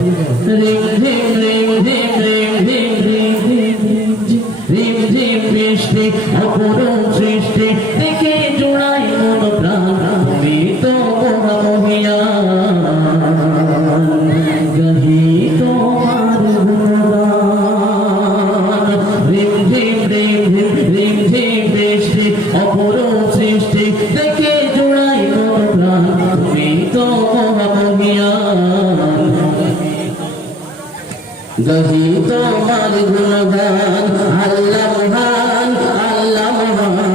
রিম ঝিম রিম ঝিম রিম ঝিম রিম ঝিম রিম ঝিম বৃষ্টি অপরূপ সৃষ্টি দেখে জোড়াই মন প্রাণ তুমি তো মহামহিয়ান গাহি তোমার গুণগান রিম ঝিম রিম ঝিম রিম ঝিম বৃষ্টি অপরূপ সৃষ্টি দেখে জোড়াই মন প্রাণ তুমি তো মহামহিয়ান গাহি তোমার গুণগান আল্লাহ মহান আল্লাহ মহান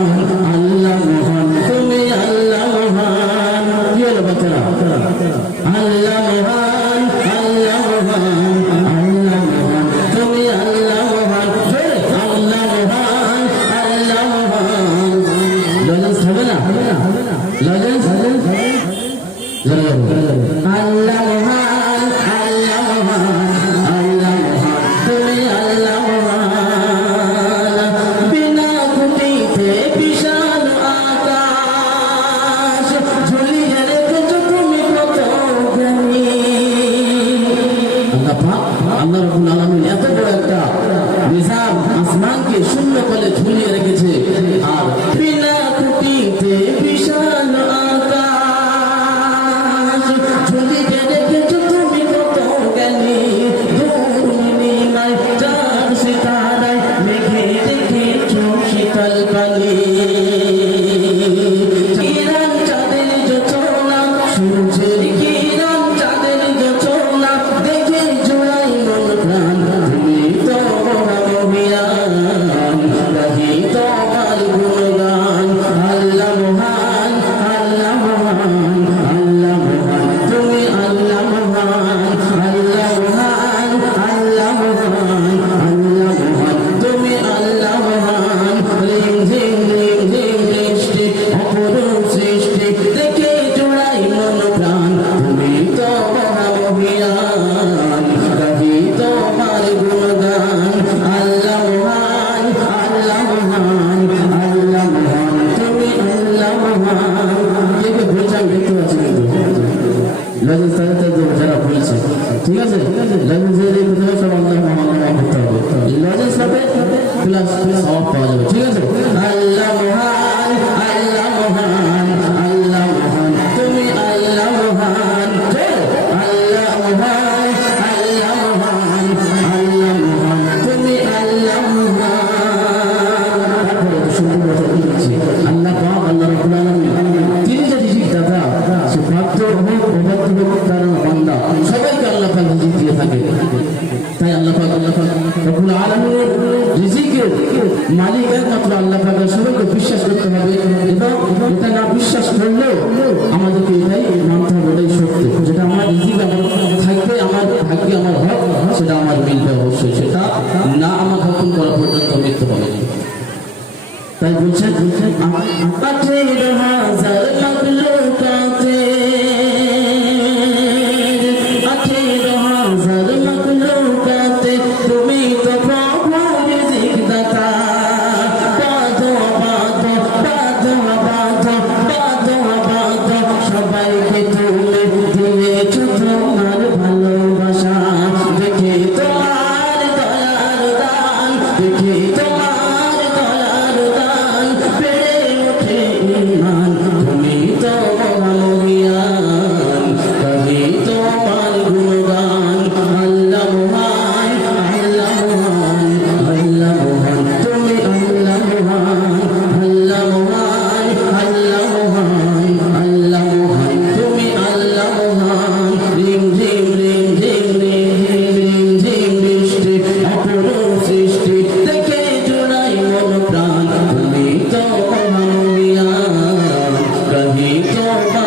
আল্লাহ মহান তুমি আল্লাহ মহান কি হলো বাচ্চারা আল্লাহ মহান আল্লাহ মহান আল্লাহ মহান তুমি আল্লাহ মহান আল্লাহ মহান আল্লাহ মহান লজেন্স হবে না লজেন্স আল্লাহ মহান আল্লাহ মহান আল্লাহ রাব্বুল আলামিন এত বড় একটা নিজাম আসমানকে শূন্য করে ঝুলিয়ে রেখেছে আর বিনা খুঁটিতে বিশাল আকাশ ঝুলিয়ে রেখেছো তুমি কত জ্ঞানী দূর নীলিমায় চাঁদ সিতারায় মেঘে রেখেছো শীতল পানি কিরণ চাঁদের জোছনা সূর্যের কিরণ চাঁদের জোছনা দেখে জোড়াই মন প্রাণ তুমি তো মহামহিয়ান গাহি তোমার গুণগান আল্লাহ মহান আল্লাহ মহান আল্লাহ মহান তুমি আল্লাহ মহান আল্লাহ মহান আল্লাহ মহান আল্লাহ মহান তুমি আল্লাহ মহান রিম ঝিম বৃষ্টি অপরূপ সৃষ্টি দেখে জোড়াই মন প্রাণ তুমি তো মহামহিয়ান গাহি তোমার গুণগান আল্লাহ মহান আল্লাহ মহান আল্লাহ মহান তুমি আল্লাহ মহান কে কে বলছে আমি দেখতে পাচ্ছি কিন্তু লজেন্স তাদের যারা বলছে ঠিক আছে লজেন্সের এই কথা সব আল্লাহ মহান করতে হবে লজেন্স পাবে প্লাস সব পাওয়া যাবে ঠিক আছে আল্লাহ মহান আল্লাহ মহান আল্লাহ মহান তুমি আল্লাহ মহান আল্লাহ মহান আল্লাহ মহান আল্লাহ মহান তুমি আল্লাহ মহান সুন্দর কথা বলছি আল্লাহ পাক আল্লাহ রাব্বুল আলামিন তিনি যে রিজিক দাতা সে প্রাপ্ত হোক অবাধ্য হোক তার বান্দা সবাইকে আল্লাহ পাক রিজিক দিয়ে থাকে তাই আল্লাহ পাক রাব্বুল আলামিনের রিজিকের মালিক একমাত্র আল্লাহ পাক সবাইকে বিশ্বাস করতে হবে এবং এটা না বিশ্বাস করলেও আমাদেরকে এটাই মানতে হবে এটাই সত্য যেটা আমার রিজিক আমার থাকবে আমার ভাগ্যে আমার হক সেটা আমার মিলবে অবশ্যই সেটা না আমার হুকুম করা পর্যন্ত মৃত্যু হবে তাই বলছেন 18,000 মাখলুকাতে 18,000 মাখলুকাতে তুমি তো প্রভু রিজিক দাতা বাঁধো বাঁধো বাঁধো বাঁধো বাঁধো বাঁধো সবাইকে তুমি দিয়েছো তোমার ভালোবাসা দেখে তোমার দয়ার দান দেখে তোমার দয়ার দান বেড়ে ওঠে ঈমান তুমি তো মহামহিয়ান গাহি তোমার গুণগান আল্লাহ মহান আল্লাহ মহান আল্লাহ মহান তুমি আল্লাহ মহান আল্লাহ মহান আল্লাহ মহান আল্লাহ মহান তুমি আল্লাহ মহান রিম ঝিম বৃষ্টি অপরূপ সৃষ্টি দেখে জোড়াই মন প্রাণ তুমি তো মহামহিয়ান গাহি তোমার